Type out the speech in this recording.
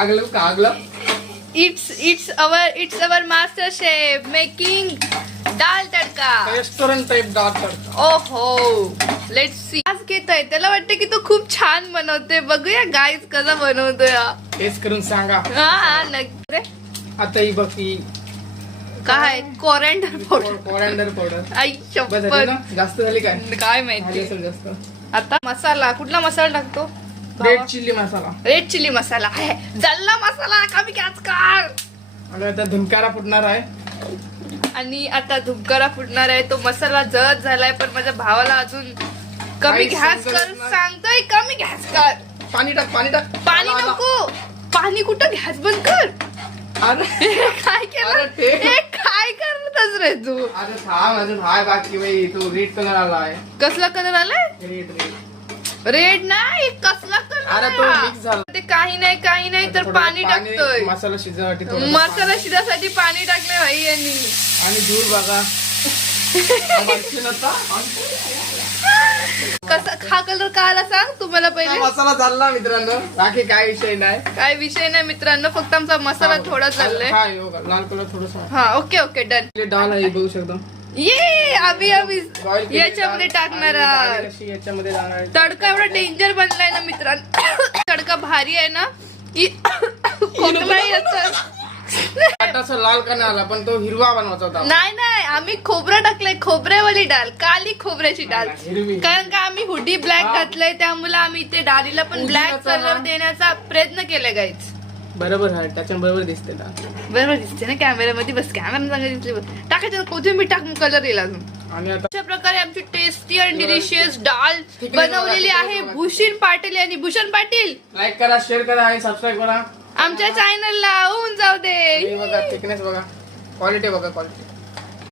आगलं का आगलं? It's our master chef making dal tadka. Restaurant type दाल तडका. ओहो लेट्स सी. आज घेतोय त्याला वाटतं की तो खूप छान बनवते. बघूया गाईज कसा बनवतोय. टेस्ट करून सांगा. हा नक्की. आता ही बघ ही काय कोरंडर पावडर. कोरंडर पावडर. आई बस झाली शपथ. ना? जास्त झाली काय? काय झाली माहिती. असेल जास्त. आता मसाला कुठला मसाला टाकतो. रेड चिल्ली मसाला. रेड चिली मसाला आहे. जल्ला मसाला कमी गॅस कर. आणि आता धुमकारा फुटणार आहे. आणि आता धुमकारा फुटणार आहे. तो मसाला जळत झालाय पण माझ्या भावाला अजून कमी काही गॅस कर समजत नाही. सांगतोय. कमी गॅस कर. पाणी टाक पाणी टाक. पाणी आला, आला. नको. पाणी कुठं गॅस बंद कर. अरे काय अरे केलं ते. हे काय करतस रे तू. अरे थांब अजून हाय बाकी बाई. तो रेड कलर आलाय. कसला कलर आलाय. Red red. रेड नाही कसला अरे तो कलर. मिक्स झाला. ते काही नाही तर थोडं पाणी टाकतोय. मसाला शिजवासाठी थोडं मसाला शिजासाठी पाणी टाकलंय भाई यांनी. आणि दूर बघा. मशीन होता. कसा हा कलर का आला सांग तुम्हाला पहिले. मसाला चालला मित्रांनो. बाकी काय विषय नाही. काय विषय नाही मित्रांनो फक्त आमचा मसाला थोडा चाललाय. हा हे बघा, लाल कलर थोडंसं. हा ओके डन. डाळ आहे बघू शकतो. ये आम्ही Boil केलेली याच्यामध्ये डाळ टाकणार आणि आहोत. डाळ अशी याच्यामध्ये जाणार आहे. तडका एवढा डेंजर बनलाय ना मित्रांनो. तडका भारी आहे ना की खोकला येतं. असं लाल का नाही आला पण तो हिरवा बनवायचा होता. नाही आम्ही खोबरं टाकलंय. खोबऱ्यावाली डाळ काली खोबऱ्याची डाळ. नाही, हिरवी. कारण का आम्ही हुडी ब्लॅक घातलंय त्यामुळे आम्ही इथे डाळीला पण ब्लॅक उजवीचा कलर ना. देण्याचा प्रयत्न केलाय गाईज. बरोबर आहे त्याच्या बरोबर दिसते डाळ. बरोबर दिसते ना कॅमेऱ्यामध्ये. बस कॅमेरा चांगली दिसली बस. टाकायचं कोथिंबीर टाक कलर येईल अजून. आणि आता अशा प्रकारे आमची टेस्टी आणि डिलिशियस डाळ Thickness बनवलेली बघा, आहे thickness बघा. भूषण पाटील यांनी. भूषण पाटील लाईक करा शेअर करा आणि सबस्क्राईब करा. आमच्या चॅनलला होऊन जाऊ दे. हे बघा थिकनेस बघा. क्वालिटी बघा क्वालिटी.